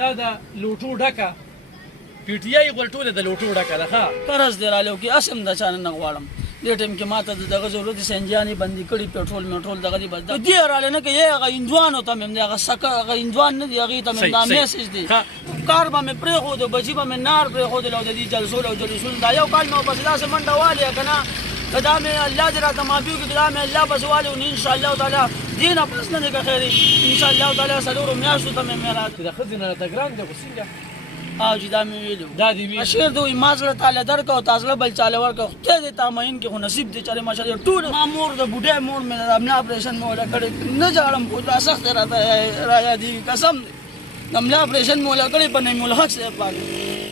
دا د لوټو ډکه پی ټی آی غلټوله د لوټو ډکه ده ښه قرض دی رالیو کې اسم د چانه نه غواړم دې ټیم کې ماته دغه ضرورت سنجاني بندي کړي پېټرول میټرول دغه دی بس دې رااله نه کې هغه انځوان ته مې هغه سکه هغه انځوان نه دی هغه ته مې دا میسج دی کار به مې پرې خو د بچي به مې نار پرې خو د دې جلسو او جلوسون دا یو کال نو بس دا سمنډه والي کنه دا مې الله دې راته معافي وکړي دا مې الله بس والي ان شاء الله تعالی دین پس نه کې خیر ان شاء الله تعالی سلور میاشتو ته مې میراث د خزینه ته ګران ده څنګه او چې دا مې ویلو دا دی وی شعر دوی مازله تعالی درکو تاسو بل چاله ورکو ته دې تامین کې خو نصیب دې چاره ماشاءالله ټول مامور د بوډه مور مې امنا اپریشن مولا کړی نه جاړم خو دا سخت راته رایا دی قسم امنا اپریشن مولا کړی په نه ملحق سره باندې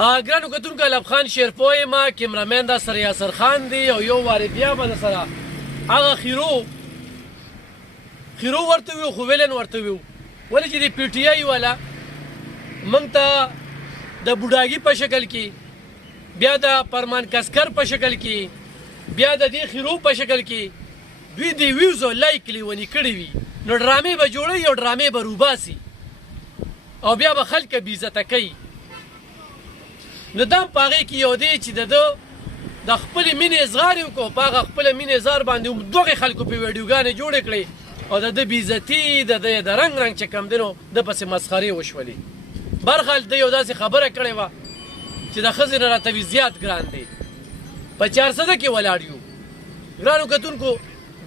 ګرانو کتونکو الب خان شیرپوی ما کیمرامین دا سره یاسر خان دی او یو واری بیا باندې سره هغه خیرو ورته ویو خو ویلن ورته ویو ولې چې د پی ټی آی والا موږ ته د بوډاګي په شکل کې بیا د پرمان کسکر په شکل کې بیا د دې خیرو په شکل کې دوی د ویوزو لایک لیونی کړي وي نو ډرامې به جوړوي او ډرامې به روباسي او بیا به خلک بې عزته کوي نو دا په هغې کې یو دی چې د خپلې مینې اظهار یې وکړو په هغه خپله مینې اظهار باندې دغې خلکو په ویډیوګانې جوړې کړې او د ده بېعزتي د رنګ چې کم دی نو ده پسې مسخرې وشولې برخال ده یو داسې خبره کړې وه چې د ښځې نه راته وي زیات ګران دی په 400 کې ولاړ یو ګرانو کتونکو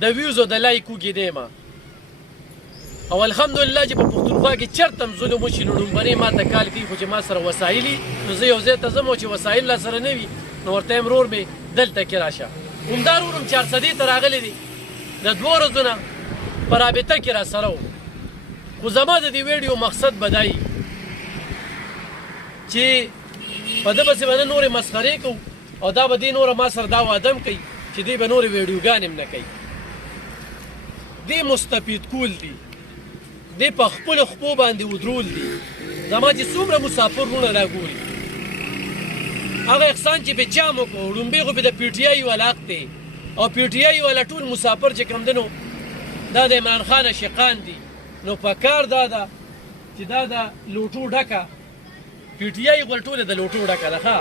د ویوزو د لایک وږې ما او الحمدلله چې په پښتونخوا کې چېرته هم ظلم وشي نو لومبنۍ ما ته کال کوي خو چې ما سره وسایل وي نو زه یو ځای ته ځم او چې وسایل را سره نه وي نو ورته یم ورور مې دلته کې راشه همدا ورور هم 400 ته راغلی دی د 2 ورځو نه په رابطه کې را سره و خو زما د دې ویډیو مقصد به دا چې په ده پسې به نه نورې مسخرې کوو او دا به دې نوره ما سره دا وعده هم کوي چې دوی به نورې ویډیوګانې هم نه کوي دې مستفید کول دي دې په خپلو خپو باندې ودرول دي زما چې څومره مسافر وروڼه راګوري هغه احسان چې به چا مو کړو لومبۍ خو به د پی ټي آی والا حق دی او پی ټي آی والا ټول مسافر چې کوم دی نو دا د عمران خان عاشقان دي نو په کار دا ده چې دا د لوټو ډکه پی ټي آی غلټوله د لوټو ډکه ده ښه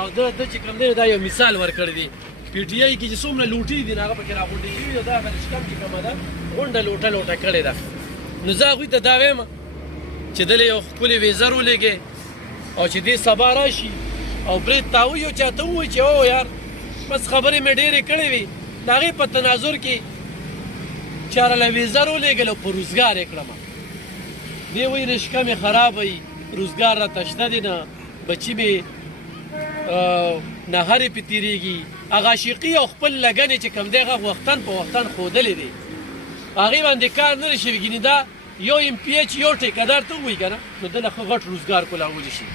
او ده چې کوم دی دا یو مثال ورکړی دی پی ټي آی کې چې څومره لوټي دي نو هغه پکې راغونډې شوي او دا هغه شکم چې کومه ده غونډه لوټه کړې ده نو زه هغوی ته دا وایم چې دلې یو ښکلې ویزر ولېږې او چې دې سبا راشي او برید تاوي او چاته ووایي چې او یار بس خبرې مې ډېرې کړې وي د هغې په تناظر کې چې راله ویزر ولېږل او په روزګار یې کړم دې وایي رشقه مې خراب وي روزګار راته شته دی نه بچي مې نهرې پې تېرېږي هغه عاشقي او خپل لګنې چې کوم دی هغه وختن په وختن ښودلې دی هغې باندې کار نه دی شوي ګینې دا یو ایم پی ایچ یو ټیکهدار ته ووایي که نه نو دله ښه غټ روزګار کولاولی شي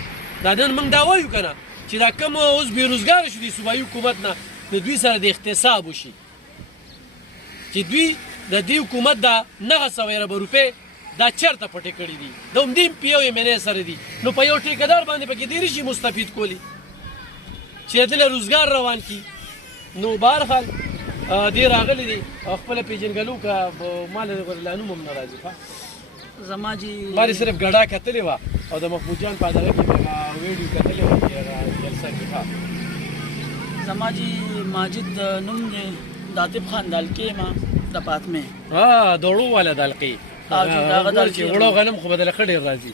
دا نن موږ دا وایو که نه چې دا کوم اوس بېروزګاره شو د صوبایي حکومت نه د دوی سره د احتساب وشي چې دوی د دې حکومت دا 900 روپۍ دا چېرته پټې کړي دي د همدې ایم پی او ایم این اې سره دي نو په یو ټیکهدار باندې پکې ډېرې شي مستفید کولی چې دله روزګار روان کړي نو بهرحال دې راغلی دی او خپله پېژنګلو که ما له لا نوم هم نه راځي زما جي ما دې صرف ګډا کتلې وه او د محمود جان په دغه کې هغه ویډیو کتلې وه چې هغه جلسه کې زما جي ماجد نوم دی د عاطف خان دالکې ما د فاطمې دوړو والا دالقې چې وړو غنم خو به دله ښه ډېر راځي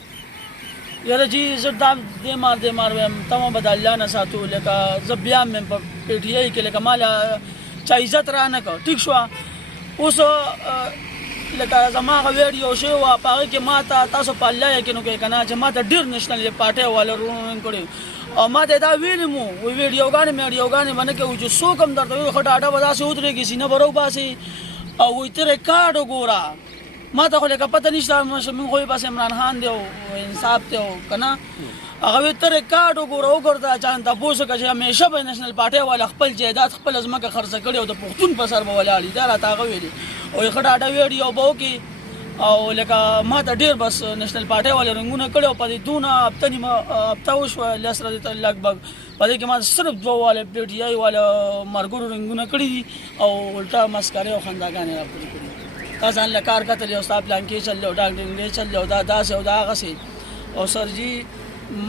یاره جی زه دا دې مار ویم تمه به د الله نه ساتو لکه زه بیا مې په پی ټي آی کې لکه ماله چا عزت را نه کړ ټیک شوه اوس لکه زما هغه ویډیو شوی وه په هغې کې ما ته تاسو په الله یقین وکړئ که نه چې ما ته ډېر نیشنل پارټۍ والا رونګ کړي او ما ته دا ویلي مو وایي ویډیوګانې به نه کوو چې څوک هم درته وایي ښه ډاډه به داسې ودرېږي سینه به راوباسي او وایي ته ریکارډ وګوره ما ته خو لکه پته نشته موږ خو بس عمران خان دی او انصاف دی او که نه هغه وایي ته ریکارډ وګوره چا نه تپوس وکړه چې همیشه به نیشنل پارټۍ والا خپل جایداد خپله ځمکه خرڅه کړې او د پښتون په سر به ولاړ وي دا راته هغه ویلي او ښه ډاډه ویډیو به وکړي او لکه ما ته ډېر بس نیشنل پارټۍ والے رنګونه کړي او په دې دونه هفته نیمه هفته وشوه 10 ورځې ته لګبګ په دې کې ما صرف 2 والے پی ټي آی والا مرګرو رنګونه کړي دي او الټا مسکرې او خنداګانې راپورې کړي تا ځان له کار کتلی او ستا پلان کې چللی او ډاکټرنګ چللی او دا داسې او دا هغسې او سرجي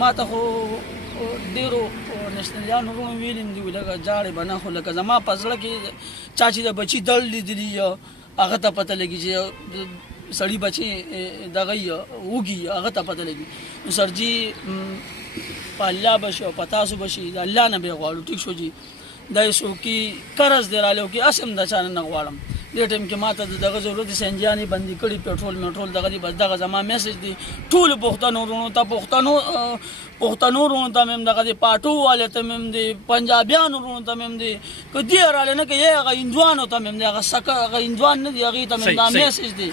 ما ته خو ډیرو نشنلیانو ورونو ویلم دي لکه جاړې به نه خو لکه زما په زړه کې چا چې د بچي دړ لیدلي هغه ته پته لګي چې سړي بچي دغه وږي هغه ته پته لګي نو سرجي په الله بشي او په تاسو بشي د الله نه به غواړو ټیک شو جي دا څوکي قرض دی رالو کې اسم د چانه نه غواړم دې ټیم کې ماته دغه ضرورت سنجاني بندي کړي پېټرول میټرول دغه دی بس دغه زما میسج دی ټول پښتنو ورونو ته پښتنو ورونو ته مم دغه دی پاټو والے ته مم دی پنجابیانو ورونو ته مم دی کدي رااله نه کې هغه انځوانو ته مم دی هغه سکه هغه انځوان نه دی هغه ته مم دا میسج دی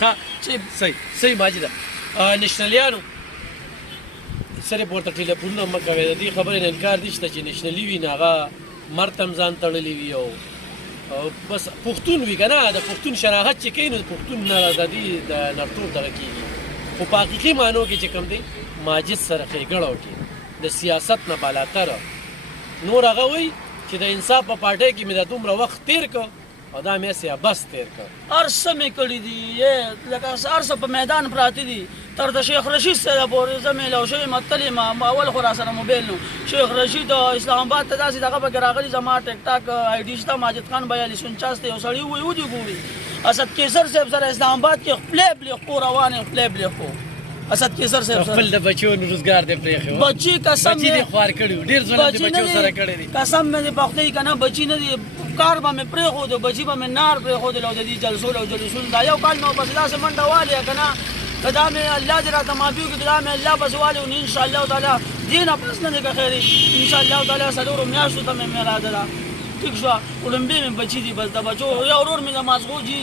صحیح ماجده نشنلیانو سره پورته ټلیفون مکوي د دې خبرې انکار دي چې نشنلی وی ناغه مرتم ځان تړلی وی او بس پښتون وی کنه د پښتون شراحت چې کین پښتون نه د دې د نرتور دغه کیږي خو په حقیقي معنی کې چې کوم دی ماجد سره خېګړو کې د سیاست نه بالاتر نور هغه وی چې د انصاف په پارټي کې مې د دومره وخت تیر کو او دا مې سیا بس تیر کو ارسه مې کړی دی لکه ارسه په میدان پراتی دي تر د شیخ رشید سره پورې زمې له شوی متلی ما اول خو را سره موبایل نو شیخ رشید اسلام آباد ته داسې دغه به راغلی زما ټیک ټاک آی ډی شته ماجد خان 4249 ته یو سړی وی ودی ګوري اسد کیسر صاحب سره اسلام آباد کې خپل خو روانه خپل خو اسد کیسر صاحب خپل د بچو روزګار دی پرې خو بچی قسم بچی دی خوار کړو ډیر ځله د بچو سره کړی دی قسم مې پخته کنه بچی نه دی کار به مې پرې خو د بچی به مې نار پرې خو د دې جلسو او جلسو دا یو کال نو بس لاسه منډه والی کنه کدا مې الله دې راته معافي وکړي کدا مې الله بسواله او ان شاء الله تعالی دین پس نه کې خیر ان شاء الله تعالی سلور میاشتو ته مې میراده را ټیک شو اولمبي مې بچی دي بس د بچو یو ورور مې نمازغو جی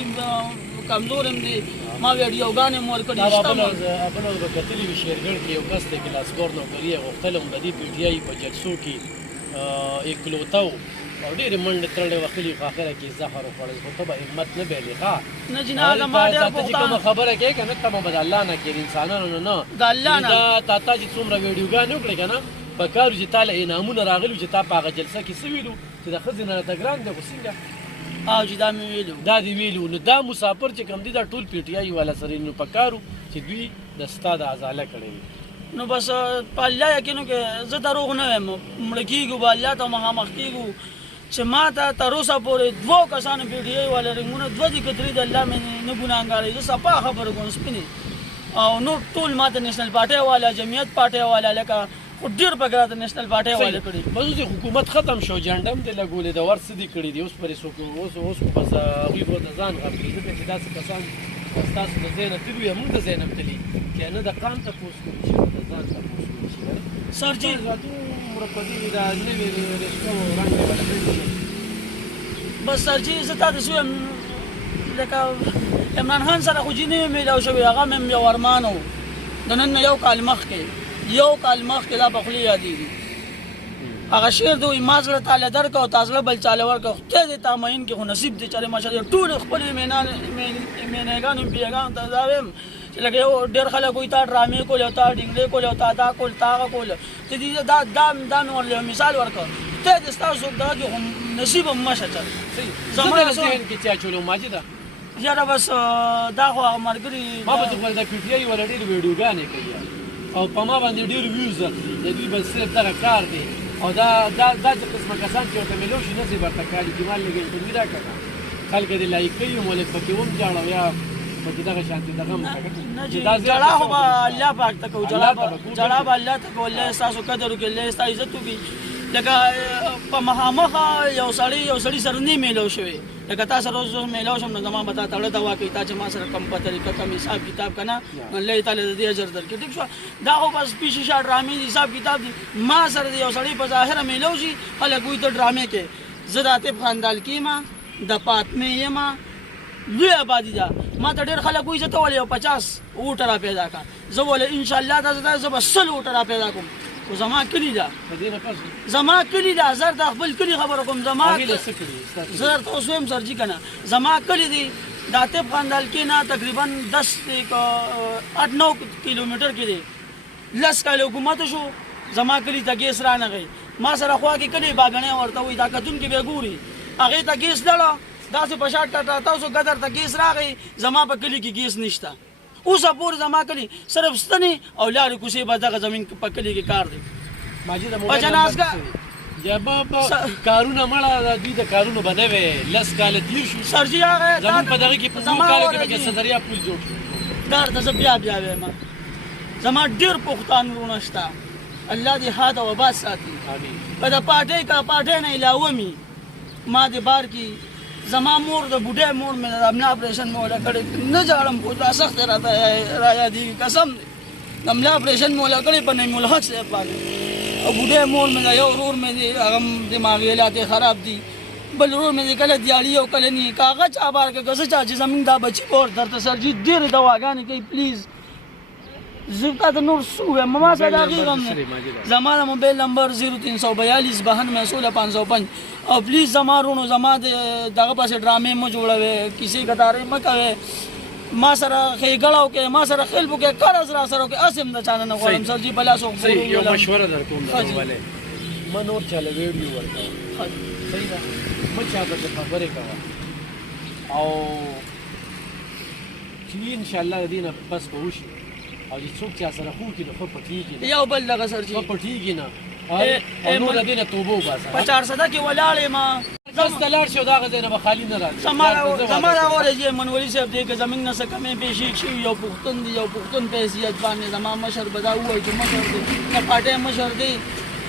کمزورم دي ما ویډیو غانې مور کړی خپل وکتلې وی شیرګړ کې یو کس د کلاس ګور نو کړی غوښتلم د دې پی ټی آی په جلسو کې اکلوتاو او ډېر منډه ترلې وکړي خو اخره کې زهر وخوړل خو ته به همت نه بیلې ښه نه جناب ما ډېر کوم خبره کې کنه ته به الله نه کې انسانانو نه د الله نه دا تا چې څومره ویډیوګانې وکړې کنه په کارو چې تعالی انعامونه راغلي چې تا په هغه جلسه کې څه ویلو چې د ښځې نه راته ګران دی خو څنګه او چې دا مې ویلو دا دې ویلو نو دا مسافر چې کوم دي دا ټول پی ټی آی والا سره نو په کارو چې دوی د ستا د ازاله کړی نو بس په الله یقینو کې زه دروغ نه وایم مړ کېږو به الله ته مخامخ کېږو چې ما ته تر اوسه پورې دوو کسانو پی ټی آی والا رنګونه دوه دي کتري د الله مې نه ګناهګار زه صفا خبره کوم سپینې او نو ټول ما ته نېشنل پارټي والا جمعیت پارټي والا لکه خو ډېر بګرا د نېشنل پارټي والا کړي بس اوس حکومت ختم شو جنډم دې لګولې د ورس دي کړي دي اوس پرې اوس بس وی وو د ځان غوړي دې چې داسې کسان تاسو د زینب تلو یا موږ د زینب تللی چې نه د قام ته پوس کوي چې د ځان ته پوس کوي سر جی مرپدی دا نوې رښتو رنګ بس سر جی زه تا د سویم لکه عمران خان سره خو جینې میلاو شوی هغه مې یو ارمانو د نن یو کال مخکې دا په خولې یادېږي هغه شعر د وایي ما زړه تاله درکړه او تا زړه بل چاله ورکړه خدای دې تا مین کې خو نصیب دې چلې ماشاءالله ټول خپل مینهګانو پیغام ته دا وایم چې لکه یو ډېر خلک وایي تا ډرامې کولې او تا ډینګلې کولې او تا دا کول تا هغه کول ته دې دا مې ورله مثال ورکړه خدای دې ستاسو دغه کې خو نصیب هم مشه چل زما ذهن کې چا چولو ماجده یاره بس دا خو هغه ملګري ما به خپل د پی ټی آی ولا ډېر ویډیوګانې کوي او په ما باندې ډېر ویوز اخلي د دوی بس صرف دغه کار دی او دا چې قسمه کسان چې ورته میلو شي نصیب ورته کالي جمال لګي انټرویو راکړه خلک دې لایک کوي مولک پکې هم جاړو یا پکې دغه شانتي دغه نه جړا خو الله پاک ته کو جړا به الله ته کو الله تاسو قدر وکړي الله تاسو عزت وکړي لکه په مخامخ یو سړی سره نه میلو شوی لکه تاسو روز میلو شم نو زما بتا تړه دا واکې تا چې ما سره کم په طریقه کم حساب کتاب کنه الله تعالی دې اجر درکړي ټیک شو دا خو بس پیشي شاټ ډرامې حساب کتاب دي ما سره یو سړی په ظاهر میلو شي خلک وي ته ډرامې کې زداته خاندال کې ما د پاتمه یم لوی آبادی دا ما ته ډېر خلک وایي زه ته ولې یو 50 ووټه را پیدا کړه زه ولې انشاءالله دا زه به 100 ووټه را پیدا کوم خو زما کلي ده زه د خپل کلي خبره کوم زه درته اوس وایم سر جي که نه زما کلي دی د عاطف خاندال کې نه تقریبا 8-9 کیلومیټر کې دی 10 کاله حکومت شو زما کلي ته ګیس رانغی ما سره خوا کې کلي باګنې ورته وایي دا کتونکي به ګوري هغې ته ګیس ډله داسې په شاټ ټاټا تاسو ګدر ته ګیس راغی زما په کلي کې ګیس نشته اوسه پورې زما کلي صرف ستنې او لارې کوڅې به دغه زمین په کلي کې کار دی ماجد په موبایل جنازګاه جواب کارونه مړه دوی د کارونو به نه وي لس کاله تیر شو سرجي هغه زموږ په دغه کې په دوه کالو کې پکې صدریا پل جوړ شو دا ته زه بیا وایم زما ډېر پښتانه وروڼه شته الله دې ښاد او آباد ساتي امين په د پاټۍ نه علاوه مې ما د بار کې زما مور د بوډۍ مور مې د املا اپریشن مې ولا کړی نه جاړم خو دا سخت راته را یادېږي قسم دی د املا اپریشن مې ولا کړی په نعیم الحق صاحب باندې او بوډۍ مور مې د یو ورور مې دی هغه دماغي حالات یې خراب دي بل ورور مې دی کله دیاړي او کله نه کاغه چا بار که څه چا چې زمونږ دا بچي اور درته سرجي ډېرې دواګانې کوي پلیز زه تا نور څه ووایم ما سره د هغې غم دی زما د موبایل نمبر 0342 92 او پلیز زما وروڼو زما د دغه پسې ډرامې مه جوړوئ کیسې کتارې مه کوئ ما سره ښېګړه وکړئ ما سره خلب وکړئ قرض را سره وکړئ هسې هم د چا نه نه غواړم سر جي په لاس صحیح یو مشوره در کوم درولې ما نور چاله ویډیو ورکوم صحیح ده مه چاته د خبرې کوه او چې انشاءالله د دې نه بس به وشي او چې څوک چا سره خو کړي نو ښه پټېږي نه یو بل دغه سر جي ښه پټېږي نه او نور د دې نه توبه وباسه په 400 کې ولاړ یم بس ته لاړ شو دغه ځای نه به خالي نه راځي زما راغلی چې منولي صاحب دی که زموږ نه څه کمې پیسې شوي یو پښتون دی یو پښتون په حیثیت باندې زما مشر به دا ووایي چې مشر دی د پاټۍ مشر دی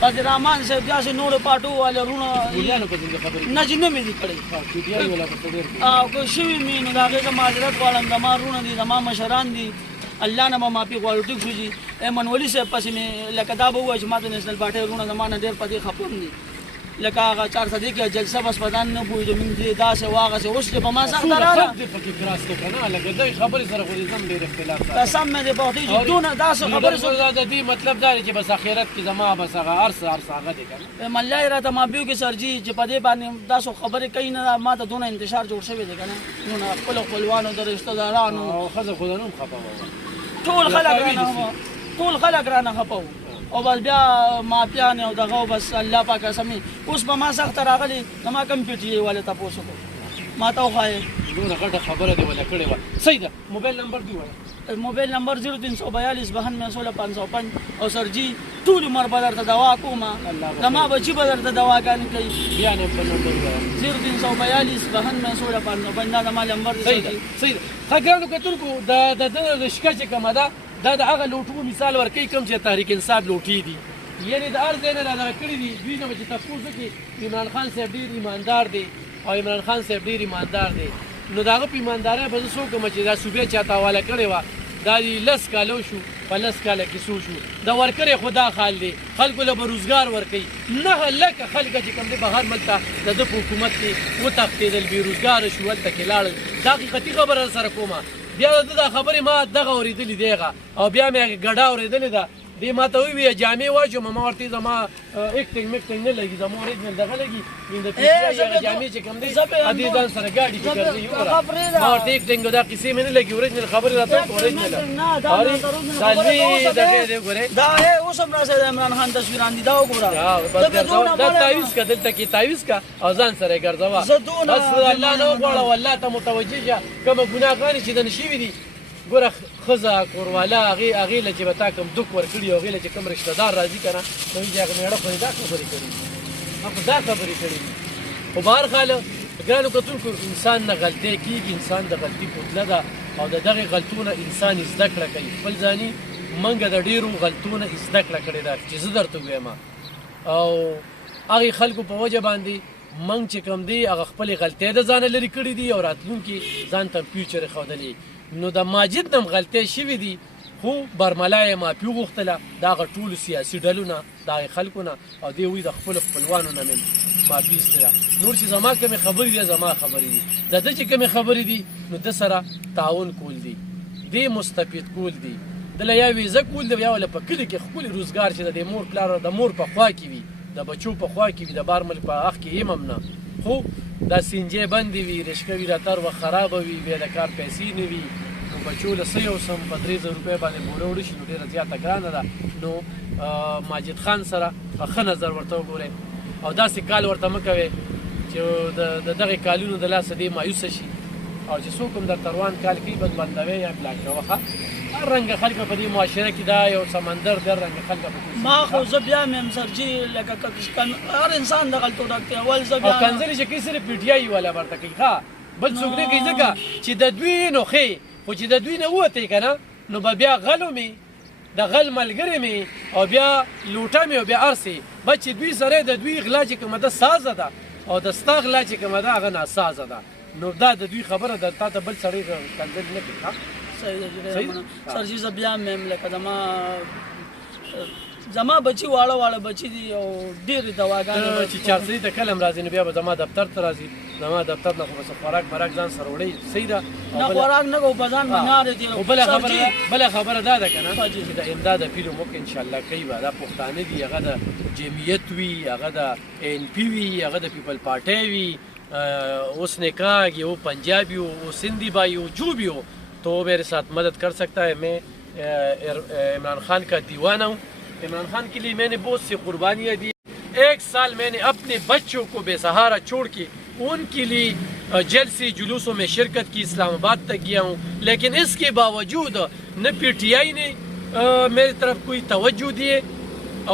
قادر رحمان صاحب داسې نورو پاټو والے وروڼه مولیانو په دې خبرې نه چې نه مې دي کړی چوټیانو والا په ډېر او که شوي مې نو د هغې څه معذرت غواړم زما وروڼه دي زما مشران دي الله نه به معافي غواړو ټیک شو جي منولي صاحب پسې مې لکه دا به ووایي چې ما د نیشنل پاټۍ وروڼه زما نه ډېر په دې خفون دي لکه هغه 400 کې جلسه بس بدن نه پوهېږو موږ دې داسې واغسې اوس چې په ما سخته راغله خلک دې پکې کراس کړه کنه لکه دغې خبرې سره خو دې زم ډېر اختلاف قسم مې دې په خدای چې دونه داسې خبرې د دې مطلب دا دی چې بس آخرت کې زما بس هغه هر څه هغه دی کنه ملای راته مابیو کې سرجي چې په دې باندې داسې خبرې کوي نه ما ته دونه انتشار جوړ شوی دی کنه دونه خپل خپلوانو د رشتہ دارانو او ښځه خو د نوم خفه وه ټول خلک رانه خفه وو او بس بیا مافیان او دغه بس الله پاک سمي اوس په ما سخت راغلی زما کم پیټي والے تاسو کو ما ته وخایې دونه غټه خبره دی ولا کړې وه صحیح ده موبایل نمبر دی وایه موبایل نمبر 0342 92 او سرجي ټول عمر به درته دوا کوم زما بچي به درته دواګانې کوي بیا نه په نمبر وایه 0342 92 دا زما نمبر دی صحیح ده صحیح ده ښه کتونکو د شکه چې کومه ده دا د هغه لوټو مثال ورکوي کوم چې تحریک انصاف لوټي دي یعنې د هر ځای نه رادغه کړي دي دوی نه به چې تپوس وکړي عمران خان صاحب ډېر ایماندار دی او عمران خان صاحب ډېر ایماندار دی نو د هغه په ایماندارۍ به زه څه وکړم چې دا صوبې چاته حواله کړې وه دا دې 10 کالو شو په 10 کاله کې څو شو د ورکړې خو دا حال دی خلکو له به روزګار ورکوي 9 لکه خلک چې کوم دی بهر ملک ته د ده په حکومت کې وتښتېدل بېروزګاره شو هلته کې لاړل دا حقیقتي خبره سره کومه بیا د دا خبرې ما دغه اورېدلې دی هغه او بیا مې ګډه اورېدلې ده دې ما ته وویل جامې واچوم ما ورته زما اکټنګ مکټنګ نه لګي زما اوریجنل دغه لګي د پیسې جامې چې کوم دی ادي ځان سره ګاډي کې ګرځي ما ورته اکټنګ دا کیسې مې نه لګي اوریجنل خبرې راته اوریجنل دغه دی ګوره دا اوس هم راسه عمران خان تصویران دي دا وګوره دا تعویض کا دلته کې تعویض کا او ځان سره ګرځوا بس الله نه غواړه والله ته متوجه شه کوم ګناهګار چې د نشي دي ګوره ښځه کورواله هغې له چې به تا کوم دک ورکړي او هغې له چې کوم رشته دار راځي که نه نو وایي چې هغه مېړه خو دا خبرې کړي ما خو دا خبرې کړي دي خو بهرحال ګرانو کتونکو انسان نه غلطۍ کېږي انسان د غلطي پتله ده او د دغې غلطونه انسان زده کړه کوي خپل ځاني موږ د ډېرو غلطونه زده کړه کړې ده چې زه درته ووایم او هغې خلکو په وجه باندې موږ چې کوم دی هغه خپلې غلطۍ د ځانه لرې کړي دي او راتلونکي ځان ته فیوچر یې ښودلی نو د ماجد نم غلطۍ شوي دي خو برملا یې معافي وغوښتله د هغه ټولو سیاسي ډلو نه د هغې خلکو نه او دې وایي د خپلو خپلوانو نه مې معافي ایستله نور چې زما کومې خبرې دي زما خبرې دي د ده چې کومې خبرې دي نو ده سره تعاون کول دي دې مستفید کول دي دله یا ویزه کول دی یا ولا په کلي کې ښکلي روزګار چې د مور پلار د مور په خوا کې وي د بچو په خوا کې وي د بار ملک په اخ کې هم نه خو دا سینجې بندې وي رشکه وي راتر و خرابه وي بیا د کار پیسې نه وي نو بچو له 100 په 3000 روپۍ باندې بوره وړي شي نو ډېره زیاته ګرانه ده نو ماجد خان سره په ښه نظر ورته وګورئ او داسې کال ورته مه کوئ چې د دغې کالونو د لاسه دې مایوسه شي او چې څوک هم درته روان کال کوي بس بندوئ یا بلاک کوه هر رنګ خلک په دې معاشره کې دا یو سمندر در رنګ خلک په ما خو زه بیا مې هم سرجي لکه هر انسان دغلته ډک دی اول زه او بیا کنځلې چې کوي صرف پی ټی آی والا ورته کوي ښه بل څوک نه کوي ځکه چې د دوی نو ښې خو چې د دوی نه ووتې که نه نو به بیا غلو مې د غل ملګری مې او بیا لوټه مې او بیا ارسې بس چې دوی سره د دوی غلا چې کومه ده سازه ده او د ستا غلا چې کومه ده هغه ناسازه ده نو دا د دوی خبره ده تا ته بل سړی کنځل نه کوي صحیح ده جی سرجي زه بیا مې هم لکه زما بچي واړه بچي دي او ډېرې دواګانې چې چارسدي ته کله هم راځي نو بیا به زما دفتر ته راځي زما دفتر نه خو بس خوراک براک ځان سره وړی صحیح ده نه خوراک نه کوو په ځان بنارې دي خو بله خبره دا ده که نه چې د امداد اپیل موږ انشاءالله کوي به دا پښتانه دي هغه د جمعیت وي هغه د این پی وي هغه د پیپل پارٹی وي اس نے کہا کہ وہ پنجابی ہو وہ سندھی بھائی ہو جو بھی ہو تو وہ میرے ساتھ مدد کر سکتا ہے میں عمران خان کا دیوانہ ہوں عمران خان کے لیے میں نے بہت سی قربانیاں دی 1 سال میں نے اپنے بچوں کو بے سہارا چھوڑ کے ان کے لیے جلسے جلوسوں میں شرکت کی اسلام آباد تک گیا ہوں لیکن اس کے باوجود نہ پی ٹی آئی نے میری طرف کوئی توجہ دیے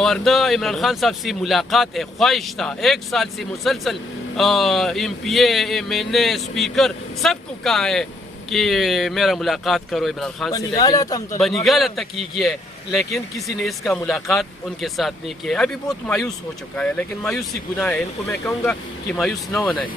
اور نہ عمران خان صاحب سے ملاقات خواہش تھا 1 سال سے مسلسل ایم پی اے ایم این اے اسپیکر سب کو کہا ہے کہ میرا ملاقات کرو عمران خان سے لیکن بنیگالہ تک ہی کیا ہے لیکن کسی نے اس کا ملاقات ان کے ساتھ نہیں کیا ابھی بہت مایوس ہو چکا ہے لیکن مایوسی گناہ ہے ان کو میں کہوں گا کہ مایوس نہ ہونا ہے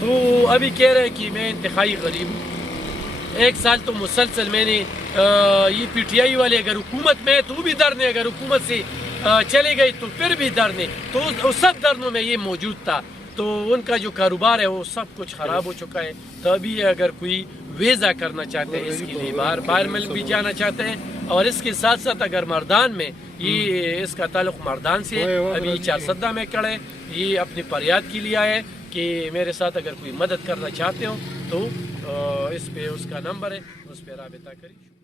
تو ابھی کہہ رہے ہیں کہ میں انتہائی غریب ہوں 1 سال تو مسلسل میں نے یہ پی ٹی آئی والے اگر حکومت میں تو بھی درد ہے اگر حکومت سے چلے گئی تو پھر بھی درد ہے تو سب دردوں میں یہ موجود تھا تو ان کا جو کاروبار ہے وہ سب کچھ خراب ہو چکا ہے تو ابھی اگر کوئی ویزا کرنا چاہتے ہیں اس کے لیے باہر ملک بھی جانا چاہتے ہیں اور اس کے ساتھ ساتھ اگر مردان میں یہ اس کا تعلق مردان سے ابھی 4 میں کڑے یہ اپنی فریاد کے لیے آئے کہ میرے ساتھ اگر کوئی مدد کرنا چاہتے ہو تو اس پہ اس کا نمبر ہے اس پہ رابطہ کریے